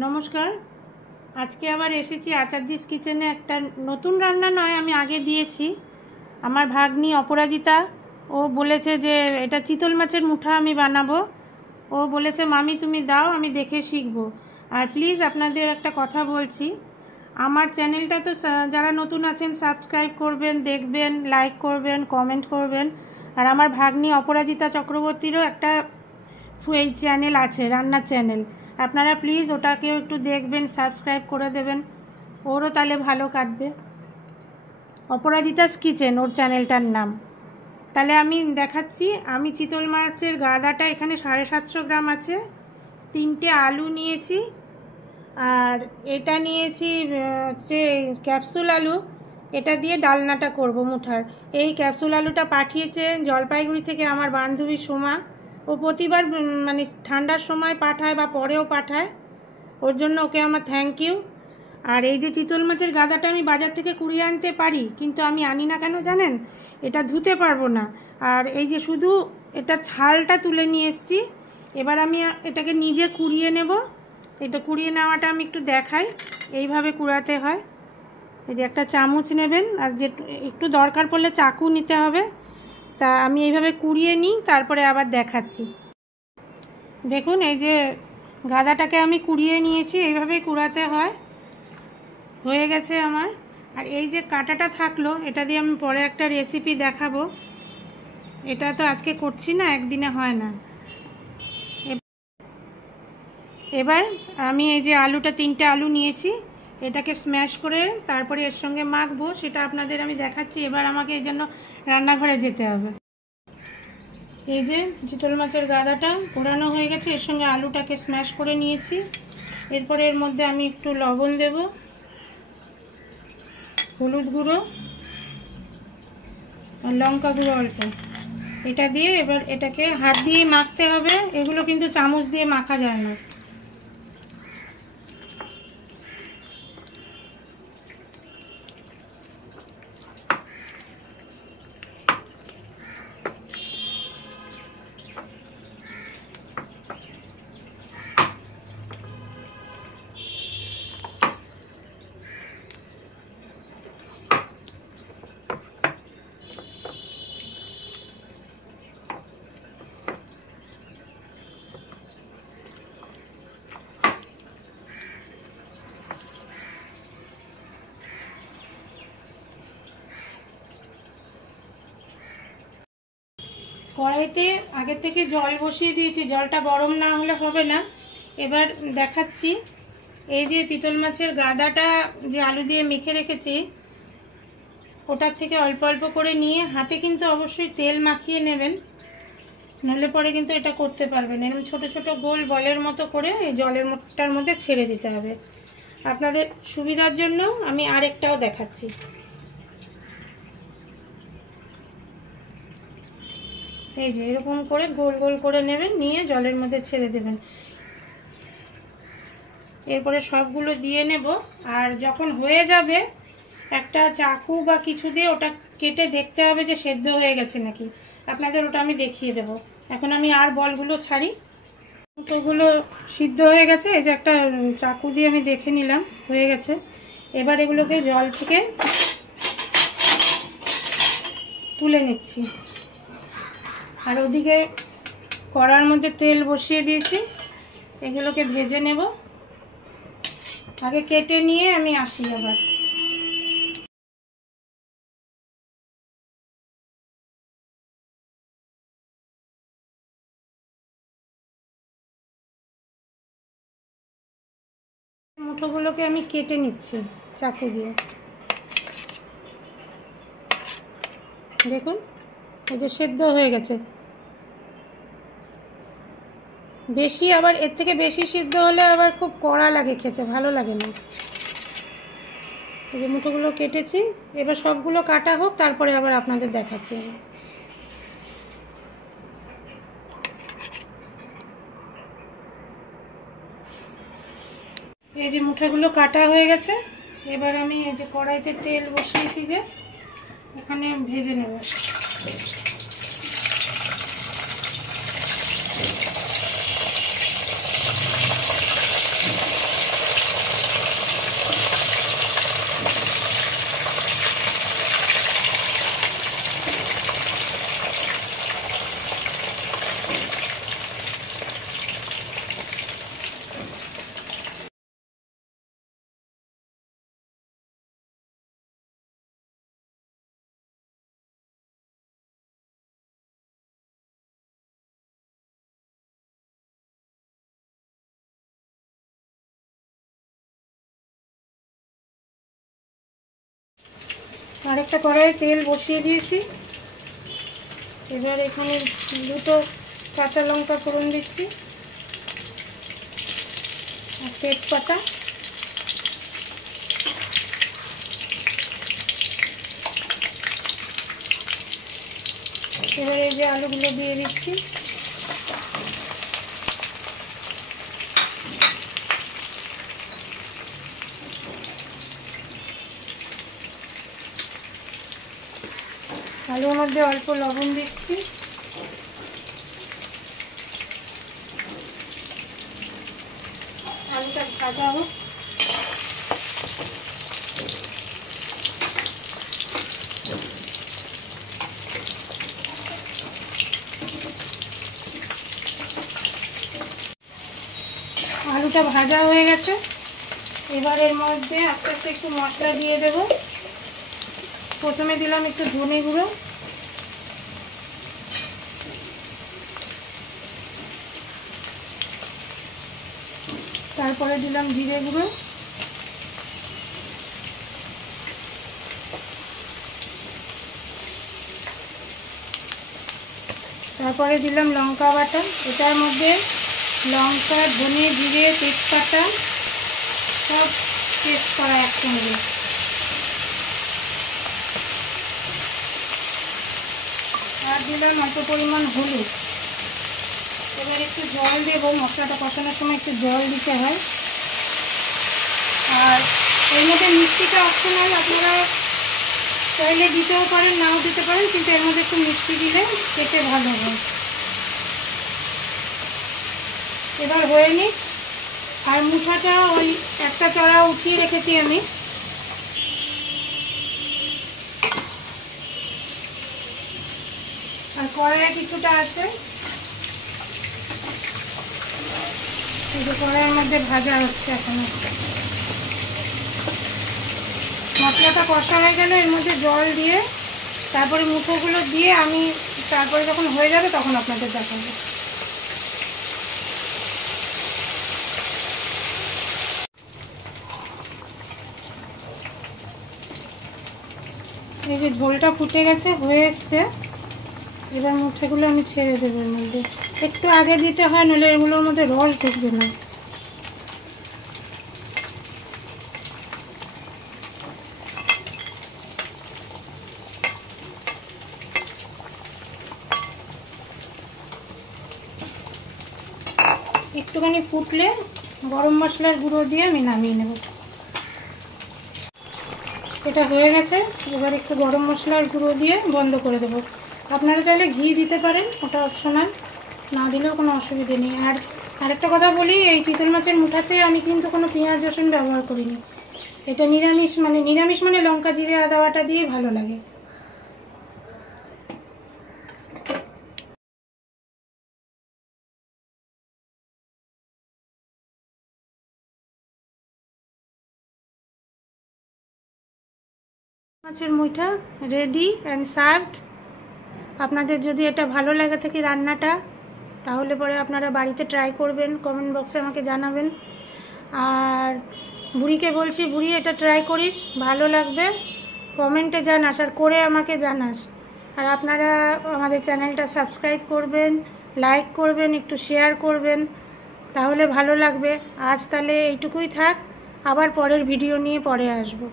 নমস্কার। আজকে আবার এসেছি আচার্যিস কিচেনে। একটা নতুন রান্না নয়, আমি আগে দিয়েছি। আমার ভাগ্নি অপরাজিতা ও বলেছে যে এটা চিতল মাছের মুঠা আমি বানাবো। ও বলেছে মামি তুমি দাও, আমি দেখে শিখবো। আর প্লিজ আপনাদের একটা কথা বলছি, আমার চ্যানেলটা তো যারা নতুন আছেন সাবস্ক্রাইব করবেন, দেখবেন, লাইক করবেন, কমেন্ট করবেন। আর আমার ভাগ্নি অপরাজিতা চক্রবর্তীরও একটা এই চ্যানেল আছে, রান্নার চ্যানেল। আপনারা প্লিজ ওটাকেও একটু দেখবেন, সাবস্ক্রাইব করে দেবেন, ওরও তাহলে ভালো কাটবে। অপরাজিতাস কিচেন ওর চ্যানেলটার নাম। তাহলে আমি দেখাচ্ছি। আমি চিতল মাছের গাদাটা এখানে 750 গ্রাম আছে, 3টে আলু নিয়েছি, আর এটা নিয়েছি হচ্ছে ক্যাপসুল আলু। এটা দিয়ে ডালনাটা করব মুঠার। এই ক্যাপসুল আলুটা পাঠিয়েছে জলপাইগুড়ি থেকে আমার বান্ধবী সোমা। ও প্রতিবার মানে ঠান্ডার সময় পাঠায় বা পরেও পাঠায়, ওর জন্য ওকে আমার থ্যাংক ইউ। আর এই যে চিতল মাছের গাদাটা আমি বাজার থেকে কুড়িয়ে আনতে পারি, কিন্তু আমি আনি না কেন জানেন? এটা ধুতে পারবো না। আর এই যে শুধু এটা ছালটা তুলে নিয়ে এসেছি। এবার আমি এটাকে নিজে কুড়িয়ে নেব। এটা কুড়িয়ে নেওয়াটা আমি একটু দেখাই। এইভাবে কুড়াতে হয়। এই যে একটা চামচ নেবেন, আর যে একটু দরকার পড়লে চাকু নিতে হবে। তা আমি এইভাবে কুড়িয়ে নিই, তারপরে আবার দেখাচ্ছি। দেখুন এই যে গাদাটাকে আমি কুড়িয়ে নিয়েছি, এইভাবেই কুড়াতে হয়। হয়ে গেছে আমার। আর এই যে কাঁটাটা থাকলো, এটা দিয়ে আমি পরে একটা রেসিপি দেখাবো। এটা তো আজকে করছি না, একদিনে হয় না। এবার আমি এই যে আলুটা 3টে আলু নিয়েছি, এটাকে স্ম্যাশ করে তারপরে এর সঙ্গে মাখবো, সেটা আপনাদের আমি দেখাচ্ছি। এবার আমাকে এই জন্য রান্নাঘরে যেতে হবে। এই যে চিতল মাছের গাদাটা পোড়ানো হয়ে গেছে, এর সঙ্গে আলুটাকে স্ম্যাশ করে নিয়েছি। এরপরে এর মধ্যে আমি একটু লবণ দেব, হলুদ গুঁড়ো আর লঙ্কা গুঁড়ো অল্প। এটা দিয়ে এবার এটাকে হাত দিয়ে মাখতে হবে। এগুলো কিন্তু চামচ দিয়ে মাখা যায় না। কড়াইতে আগে থেকে জল বসিয়ে দিয়েছি, জলটা গরম না হলে হবে না। এবার দেখাচ্ছি। এই যে চিতল মাছের গাদাটা যে আলু দিয়ে মেখে রেখেছি, ওটার থেকে অল্প অল্প করে নিয়ে হাতে কিন্তু অবশ্যই তেল মাখিয়ে নেবেন, নইলে পরে কিন্তু এটা করতে পারবেন। এরকম ছোট ছোট গোল বলের মতো করে এই জলের মধ্যটার মধ্যে ছেড়ে দিতে হবে। আপনাদের সুবিধার জন্য আমি আরেকটাও দেখাচ্ছি। এই যে এরকম করে গোল গোল করে নেবেন, নিয়ে জলের মধ্যে ছেড়ে দেবেন। এরপরে সবগুলো দিয়ে নেব। আর যখন হয়ে যাবে একটা চাকু বা কিছু দিয়ে ওটা কেটে দেখতে হবে যে সেদ্ধ হয়ে গেছে নাকি। আপনাদের ওটা আমি দেখিয়ে দেব। এখন আমি আর বলগুলো ছাড়ি। ওগুলো সিদ্ধ হয়ে গেছে। এই যে একটা চাকু দিয়ে আমি দেখে নিলাম হয়ে গেছে। এবার এগুলোকে জল থেকে তুলে নিচ্ছি। আর ওদিকে কড়ার মধ্যে তেল বসিয়ে দিয়েছি, এগুলোকে ভেজে নেব। আগে কেটে নিয়ে আমি আসি আবার। মুঠোগুলোকে আমি কেটে নিচ্ছি চাকু দিয়ে। দেখুন এই যে সেদ্ধ হয়ে গেছে। বেশি আবার এর থেকে বেশি সিদ্ধ হলে আবার খুব কড়া লাগে, খেতে ভালো লাগে না। এই যে মুঠোগুলো কেটেছি, এবার সবগুলো কাটা হোক, তারপরে আবার আপনাদের দেখাচ্ছি। এই যে মুঠাগুলো কাটা হয়ে গেছে। এবার আমি এই যে কড়াইতে তেল বসিয়েছি, যে ওখানে ভেজে নেব। আরেকটা কড়াইয়ে তেল বসিয়ে দিয়েছি। এবার এখানে দুটো কাঁচা লঙ্কা ফোড়ন দিচ্ছি আর তেজপাতা। এবার এই যে আলুগুলো দিয়ে দিচ্ছি। আলুর মধ্যে অল্প লবণ দিচ্ছি। আলুটা ভাজা হোক। আলুটা ভাজা হয়ে গেছে। এবার এর মধ্যে আস্তে আস্তে একটু মশলা দিয়ে দেব। প্রথমে দিলাম একটু ধনে গুঁড়ো, তারপরে দিলাম জিরে গুঁড়ো, তারপরে দিলাম লঙ্কা বাটা। এটার মধ্যে লঙ্কা, ধনে, জিরে, তেজপাতা সব পেস্ট করা একসঙ্গে। আর দিলাম অল্প পরিমাণ হলুদ। এবার একটু জল দেবো। মশলাটা কষানোর সময় একটু জল দিতে হয়। আর এর মধ্যে মিষ্টিটা অপশনাল, আপনারা চাইলে দিতেও পারেন, নাও দিতে পারেন, কিন্তু এর মধ্যে একটু মিষ্টি দিলে খেতে ভালো হয়। এবার হয়ে নি। আর মুঠাটা ওই একটা চড়া উঠিয়ে রেখেছি আমি। আর কড়াইয়ে কিছুটা আছে, কড়াইয়ের মধ্যে ভাজা হচ্ছে এখনো। মশলাটা কষা হয়ে গেলে এর মধ্যে জল দিয়ে তারপরে মুঠোগুলো দিয়ে আমি তারপরে যখন হয়ে যাবে তখন আপনাদের দেখাবো। এই যে ঝোলটা ফুটে গেছে, হয়ে এসছে। এবার মুঠোগুলো আমি ছেড়ে দেবো এর মধ্যে। একটু আগে দিতে হয়, নইলে এগুলোর মধ্যে রস ঢুকবে না। একটুখানি ফুটলে গরম মশলার গুঁড়ো দিয়ে আমি নামিয়ে নেব। এটা হয়ে গেছে। এবার একটু গরম মশলার গুঁড়ো দিয়ে বন্ধ করে দেবো। আপনারা চাইলে ঘি দিতে পারেন, ওটা অপশনাল, না দিলেও কোনো অসুবিধে নেই। আর আরেকটা কথা বলি, এই চিতল মাছের মুঠাতে আমি কিন্তু কোনো পেঁয়াজ রসুন ব্যবহার করিনি। এটা নিরামিষ মানে লঙ্কা, জিরে, আদা বাটা দিয়ে ভালো লাগে। মাছের মুঠা রেডি অ্যান্ড সার্ভড। আপনাদের যদি এটা ভালো লাগে থাকে রান্নাটা, তাহলে পরে আপনারা বাড়িতে ট্রাই করবেন, কমেন্ট বক্সে আমাকে জানাবেন। আর বুড়িকে বলছি, বুড়ি এটা ট্রাই করিস, ভালো লাগবে, কমেন্টে জানাস আর করে আমাকে জানাস। আর আপনারা আমাদের চ্যানেলটা সাবস্ক্রাইব করবেন, লাইক করবেন, একটু শেয়ার করবেন, তাহলে ভালো লাগবে। আজ তাহলে এইটুকুই থাক, আবার পরের ভিডিও নিয়ে পরে আসবো।